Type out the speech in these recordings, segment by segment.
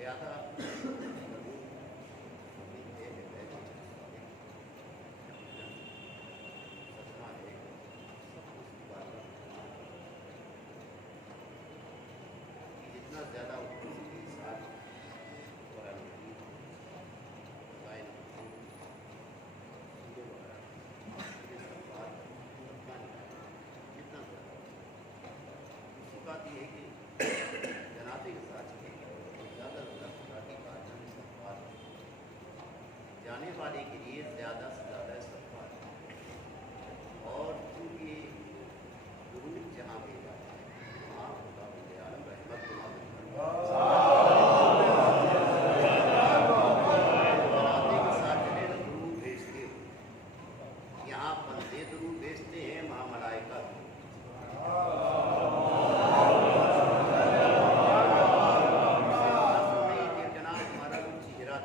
लिहाजा जितना ज़्यादा बात यह है कि जनाजे के साथ ज़्यादा जाने वाले के लिए ज़्यादा से ज़्यादा इस्तग़फ़ार और चूँकि दुरूद जहाँ भी जाता है वहाँ खुदा आलम रहमत जनाजे के साथ चले दुरूद भेजते हो। यहाँ बंदे दुरूद भेजते हैं, वहाँ मलाइका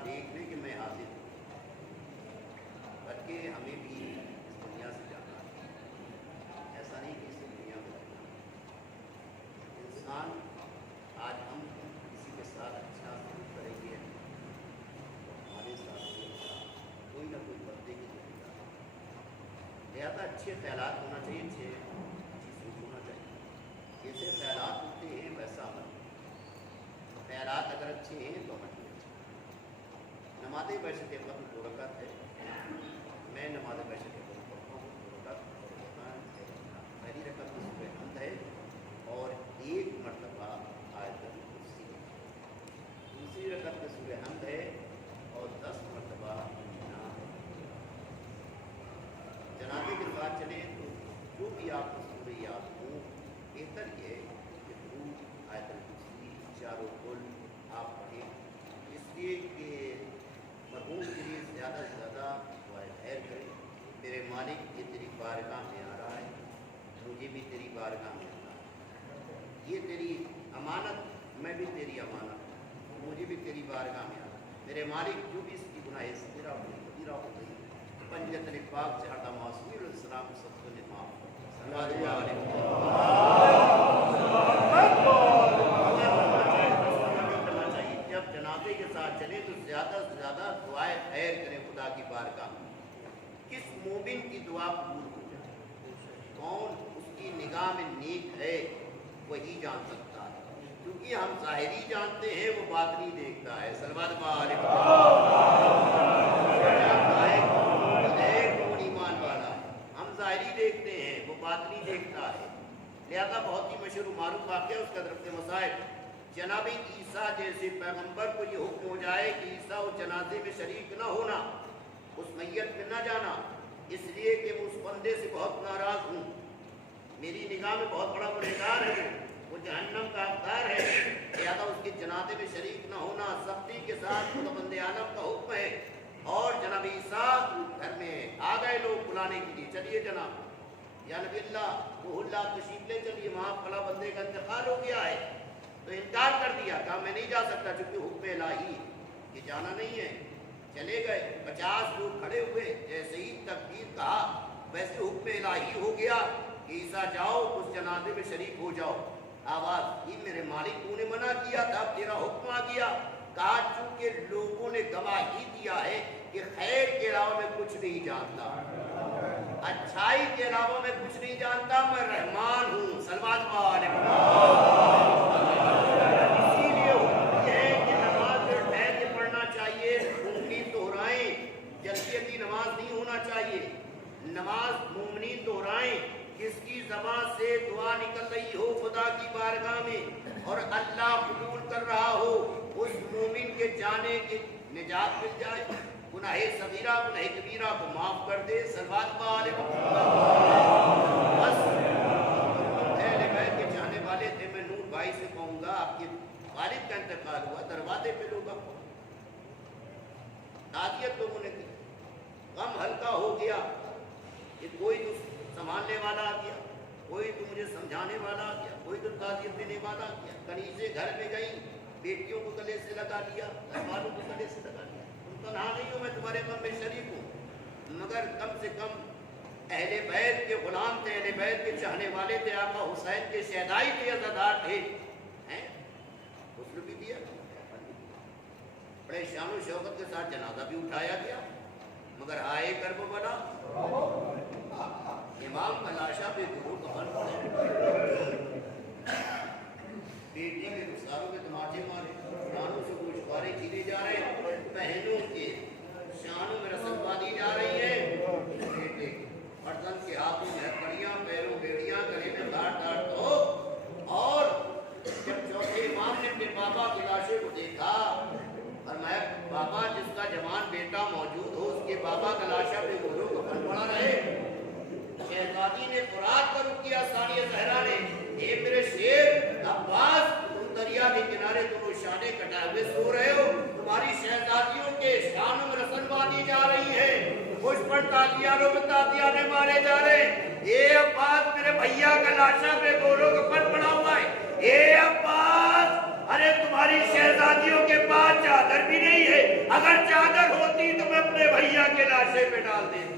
देखने कि मैं हाजिर हूँ, बल्कि हमें भी इस दुनिया से जाना है। ऐसा नहीं कि इस दुनिया में रहना। इंसान आज हम किसी के साथ अच्छा सलूक करेंगे तो हमारे साथ कोई ना कोई बंदे की जरूरत है। लिहाजा अच्छे ख्यालात होना चाहिए, अच्छी सोच होना चाहिए। जैसे ख्यालात होते हैं वैसा अमल। ख्यालात अगर अच्छे हैं तो अमल नमाज़ बैशत क़द्र 2 रकात है। मैं नमाज़ बैशत क़द्र पढ़ता हूँ 2 रकात। पहली रकात में सूरह हमद है और 1 मरतबा आयतुल कुर्सी। दूसरी रकात में सूरह हमद है और 10 मरतबा जनाजे के साथ चले तो जो भी आपको सूरह याद हो, बेहतर ये है कि दुरूद आयतुल कुर्सी चारों कुल आप पढ़ें, इसलिए कि मरहूम के लिए ज़्यादा से ज़्यादा खैर करें। मेरे मालिक ये तेरी बारगाह में आ रहा है, मुझे भी तेरी बारगाह में आना है। ये तेरी अमानत, मैं भी तेरी अमानत, मुझे भी तेरी बारगाह में आना। मेरे मालिक जो भी इसकी गुनाह सगीरा हो गई कबीरा हो गई, पंजत पाक से हटा मासूम सलाम सबको ने माफ़ जब जनाजे के साथ चले तो ज़्यादा से ज़्यादा दुआएं खैर करें खुदा की बारगाह में। किस मोमिन की दुआ कबूल हो जाए, कौन उसकी निगाह में नेक है वही जान सकता है, क्योंकि हम ज़ाहिरी जानते हैं, वो बातनी देखता है। सलवात कौन ईमान वाला है, हम ज़ाहिरी देखते हैं, वो बातनी देखता है। लिहाजा बहुत ही मशहूर मारूफ वाक़या उसका तरफ मसाइल, जनाब ईसा जैसे पैगंबर को ये हुक्म हो जाए कि ईसा उस जनाजे में शरीक न होना, उस मैयत में न जाना, इसलिए कि मैं उस बंदे से बहुत नाराज़ हूँ, मेरी निगाह में बहुत बड़ा गुनहगार है, वो जहन्नम का हकदार है। लिहाजा उसके जनाजे में शरीक न होना सख्ती के साथ खुदावंद आलम का हुक्म है। और जनाब ईसा घर में आ गए लोग बुलाने के लिए, चलिए जनाब या नबी अल्लाह वो तशरीफ ले चलिए, वहाँ फला बंदे का इंतकाल हो गया है। तो इनकार कर दिया, कहा मैं नहीं जा सकता क्योंकि हुक्म इलाही ये जाना नहीं है। चले गए, 50 लोग खड़े हुए, जैसे ही तकबीर कहा वैसे हुक्म इलाही हो गया कि ईसा जाओ उस जनाजे में शरीक हो जाओ। आवाज़ ये मेरे मालिक तूने मना किया था, तेरा हुक्म आ गया। कहा चूंकि लोगों ने गवाही दिया है कि खैर के अलावा मैं कुछ नहीं जानता, अच्छाई के अलावा मैं कुछ नहीं जानता, मैं रहमान हूँ। सलवात इसीलिए है कि नमाज ठहर के पढ़ना चाहिए, मुमनी दोहराएं, जल्दी नमाज नहीं होना चाहिए। नमाज मुमनी दोहराएं, किसकी ज़बान से दुआ निकल रही हो खुदा की बारगाह में और अल्लाह कबूल कर रहा हो, उस मोमिन के जाने की निजात मिल जाए, गुनाह सगीरा गुनाह कबीरा को माफ़ कर दे। सलवात बस अहले बैत के चाहने वाले थे। मैं नूर भाई से कहूँगा, आपके वालिद का इंतकाल हुआ, दरवाजे पे लोग ताज़ियत लोगों ने की, गम हल्का हो गया कि कोई तो संभालने वाला आ गया, कोई तो मुझे समझाने वाला आ गया, कोई तो ताज़ियत देने वाला आ गया। कनीज़े घर में गई, बेटियों को गले से लगा लिया, घरवालों को गले से लगा लिया, तुम तन्हा नहीं हो, मैं तुम्हारे गम में शरीक हूँ। मगर कम से कम अहले बैत के गुलाम थे, अहले बैत के चाहने वाले थे, आका हुसैन के शहदाई के अज़ादार थे, हैं? हुस्न भी दिया, मैं शानो शौकत के साथ जनाजा भी उठाया गया, मगर हाय कर्म बना इमाम का लाशा पे गुरु कफन पड़े, बेटी के रुखसारों के तमाचे मारे, कानों से गोशवारे छीने जा रहे, बहनों के शानों में रस्म बांधी जा रही है, बेटे फर्जंद के हाथों में हथकड़ियां, पैरों बेड़ियां, गले में गांठ तो, और जब चौथे इमाम ने अपने बाबा की लाशे को देखा और मैं बाबा जिसका जवान बेटा मौजूद हो उसके बाबा का लाशा पे गोरो कफन पड़ा रहे, शहजादी ने फुरात पर रुक किया, सानिया ज़हरा ने ए मेरे शेर अब्बास तुम दरिया के किनारे दोनों शाने कटाए हुए सो रहे हो, तुम्हारी शहजादियों के शान में रसन बांधी जा रही है, कुछ पर तातियाने मारे जा रहे, ए अब्बास मेरे भैया का लाशा पे गोरो कफन पड़ा हुआ है, ए अब्बास अरे तुम्हारी शहजादियों के पास चादर भी नहीं है, अगर चादर होती तो मैं अपने भैया के लाशे पे डाल देती।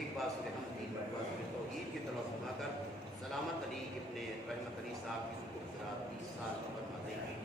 एक बात से हम तीन मरतबा तौहीद की तरफ घुमाकर सलामत अली इब्ने रहमत अली साहब की गुजरात 20 साल फरमाते हैं।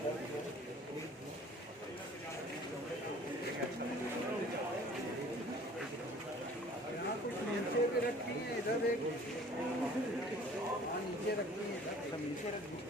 नीचे भी रखी है, इधर एक नीचे रखी है, इधर सब नीचे रखी है।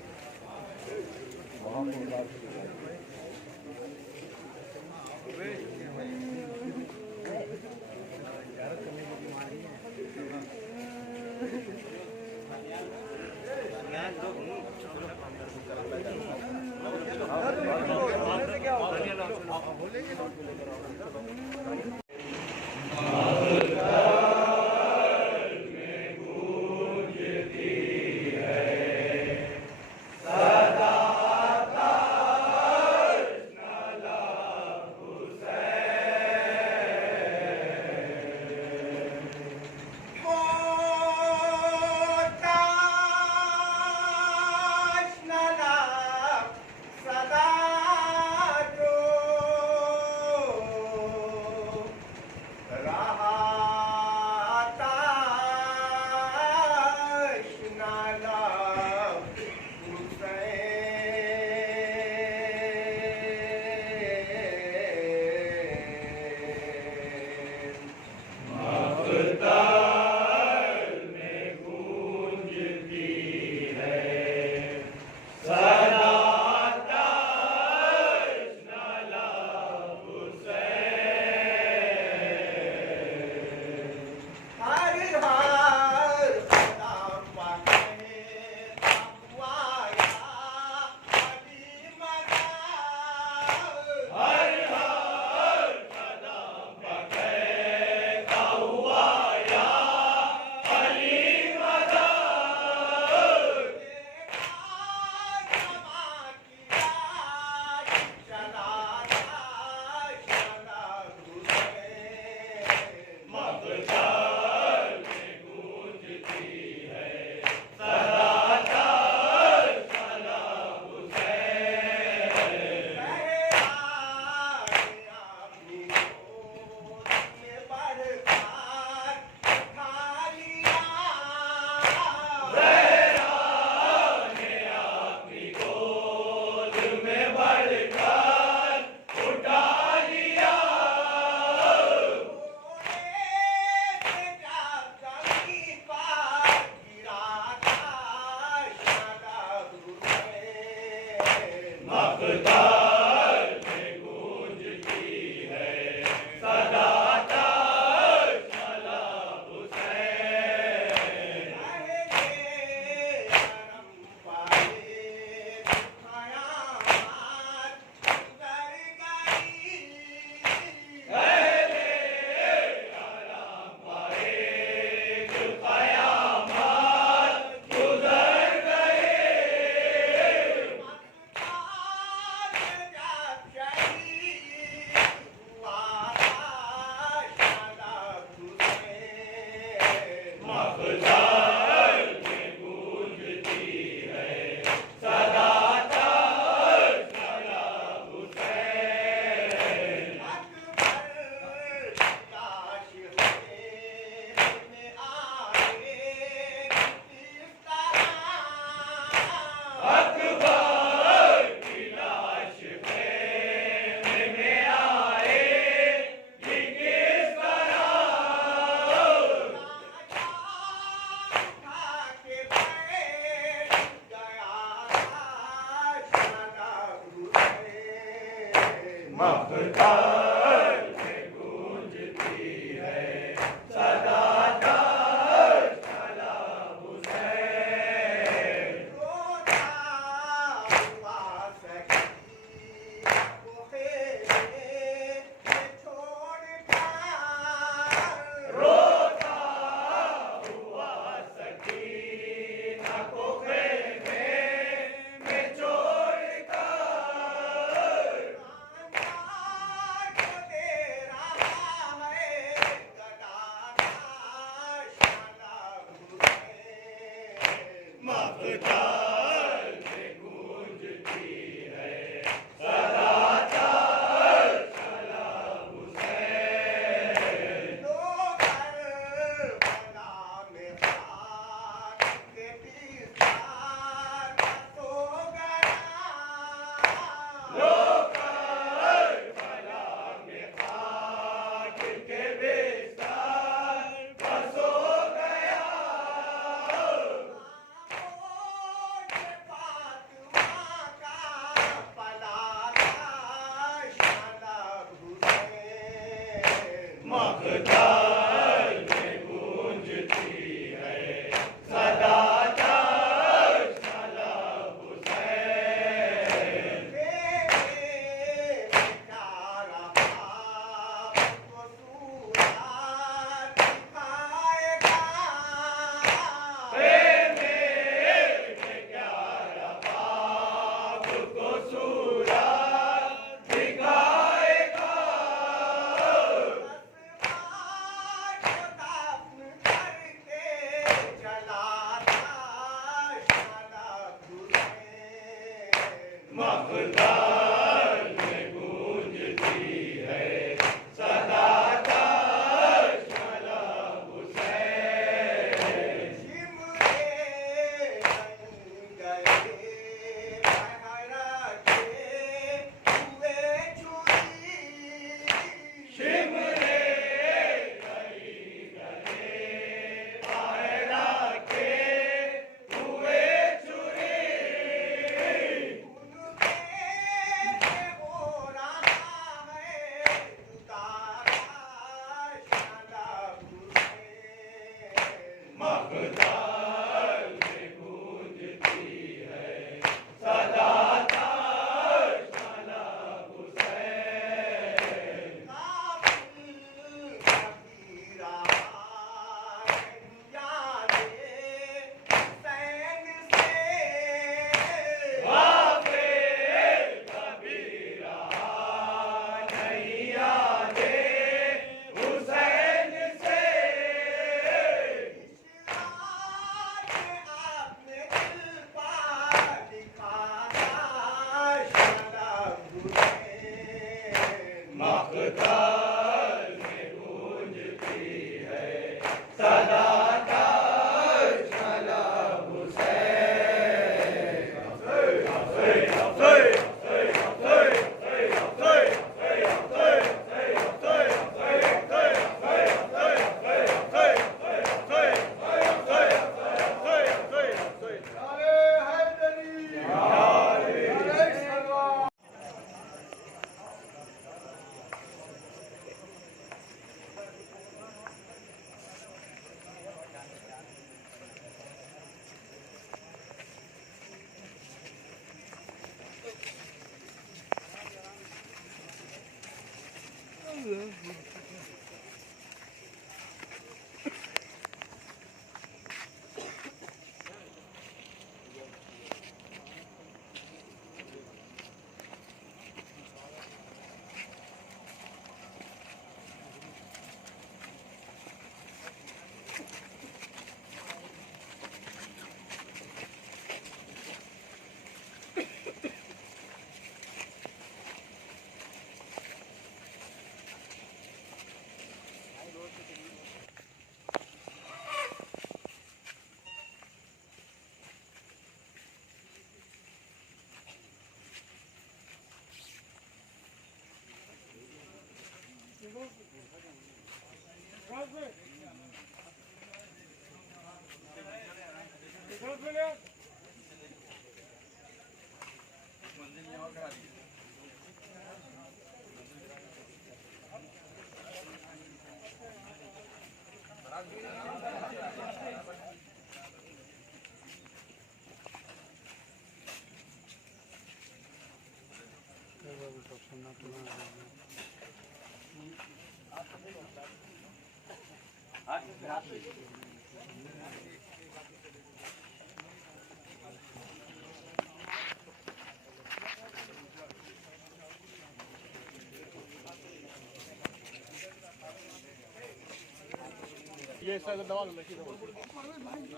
ये इसका दबा लो लकी दबा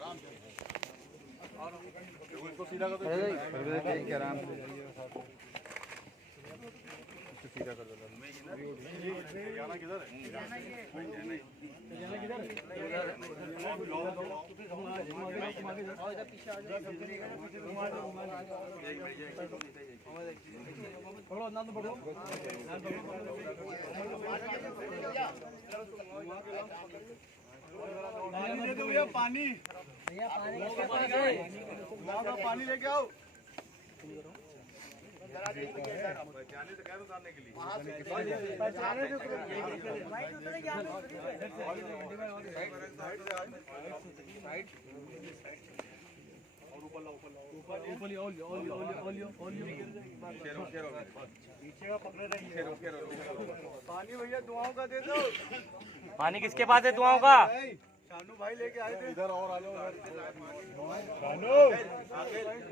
आराम से इसको सीधा कर दो आराम से सीधा कर दो जाना किधर है जाना किधर है इधर पीछे आ जाओ पकड़ो ना तो पकड़ो पानी दे दो भैया पानी पानी लेके आओ पहचाने तो कह दो सामने के लिए पहचाने तो पानी किसके पास है दुआओं का? कानू भाई लेके आए थे इधर और आ जाओ कानू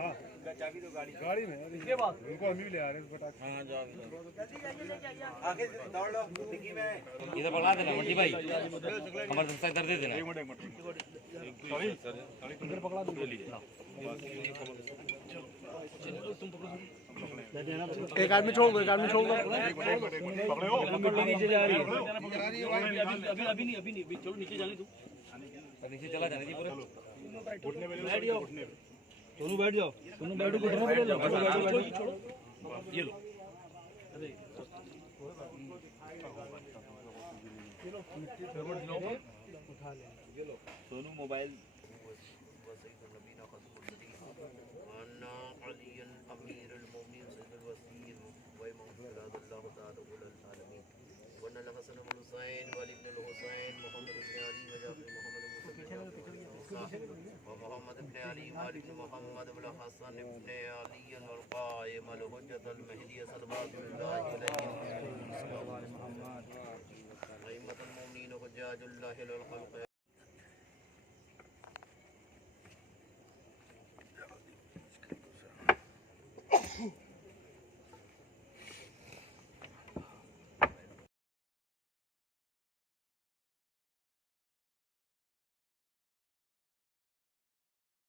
हाँ चाबी दो गाड़ी में इसके बाद उनको हम भी ले आ रहे हैं हाँ जाओ आगे दौड़ लो डिग्गी में इधर पकड़ा देना मंटी भाई हमारे संस्था इधर दे देना एक मिनट सॉरी इधर पकड़ा दो एक आदमी छोड़ दो पकड़े हो नीचे जा रही है अभी नहीं चलो नीचे जाने दो नीचे चला जाने दी पूरे उठने में बैठ जाओ दोनों बैठ जाओ ये लो सोनू मोबाइल मोहम्मद इब्न अली मालिक मोहम्मद इब्न हसन इब्न अली अल-क़ाइम अल-हुज्जत अल-महदी सल्लल्लाहु अलैहि वसल्लम अइम्मतुल मुमिनीन हुज्जाजुल्लाहि अल-खल्क़